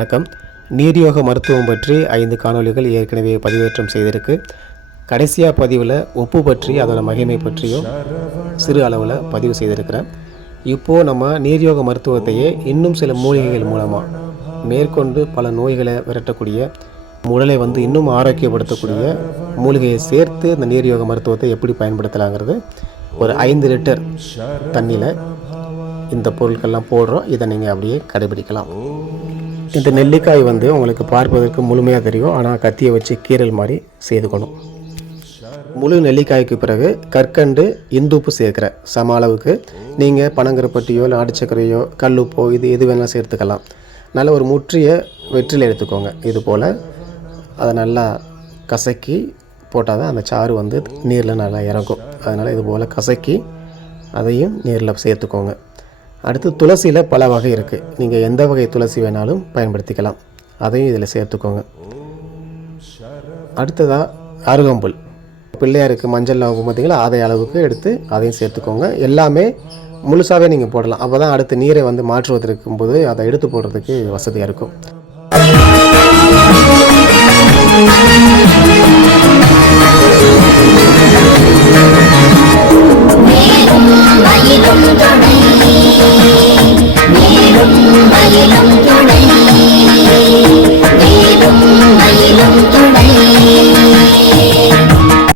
வணக்கம். நீர்யோக மருத்துவம் பற்றி ஐந்து காணொளிகள் ஏற்கனவே பதிவேற்றம் செய்திருக்கு. கடைசியாக பதிவில் உப்பு பற்றி அதோட மகிமை பற்றியும் சிறு அளவில் பதிவு செய்திருக்கிறேன். இப்போது நம்ம நீர்யோக மருத்துவத்தையே இன்னும் சில மூலிகைகள் மூலமாக மேற்கொண்டு பல நோய்களை விரட்டக்கூடிய உடலை வந்து இன்னும் ஆரோக்கியப்படுத்தக்கூடிய மூலிகையை சேர்த்து இந்த நீர்யோக மருத்துவத்தை எப்படி பயன்படுத்தலாங்கிறது ஒரு ஐந்து லிட்டர் தண்ணியில் இந்த பொருட்கள்லாம் போடுறோம். இதை நீங்கள் அப்படியே கடைபிடிக்கலாம். இந்த நெல்லிக்காய் வந்து உங்களுக்கு பார்ப்பதற்கு முழுமையாக தெரியும். ஆனால் கத்தியை வச்சு கீரல் மாதிரி செய்துக்கணும். முழு நெல்லிக்காய்க்கு பிறகு கற்கண்டு இந்துப்பு சேர்க்குற சம அளவுக்கு நீங்கள் பனங்கருப்பட்டியோ இல்லை ஆடிச்சக்கரையோ கல்லுப்போ இது எது வேணாலும் சேர்த்துக்கலாம். நல்ல ஒரு முற்றிய வெற்றில எடுத்துக்கோங்க. இது போல் அதை நல்லா கசக்கி போட்டால் தான் அந்த சாறு வந்து நீரில் நல்லா இறங்கும். அதனால் இது போல் கசக்கி அதையும் நீரில் சேர்த்துக்கோங்க. அடுத்து துளசியில் பல வகை இருக்குது நீங்கள் எந்த வகை துளசி வேணாலும் பயன்படுத்திக்கலாம். அதையும் இதில் சேர்த்துக்கோங்க. அடுத்ததாக அருகம்புல். பிள்ளையாருக்கு மஞ்சள் ஆகும் பார்த்தீங்களா அதை அளவுக்கு எடுத்து அதையும் சேர்த்துக்கோங்க. எல்லாமே முழுசாகவே நீங்கள் போடலாம். அப்போ தான் அடுத்து நீரை வந்து மாற்றுவதற்கும் போது அதை எடுத்து போடுறதுக்கு வசதியாக இருக்கும். Thank you. 也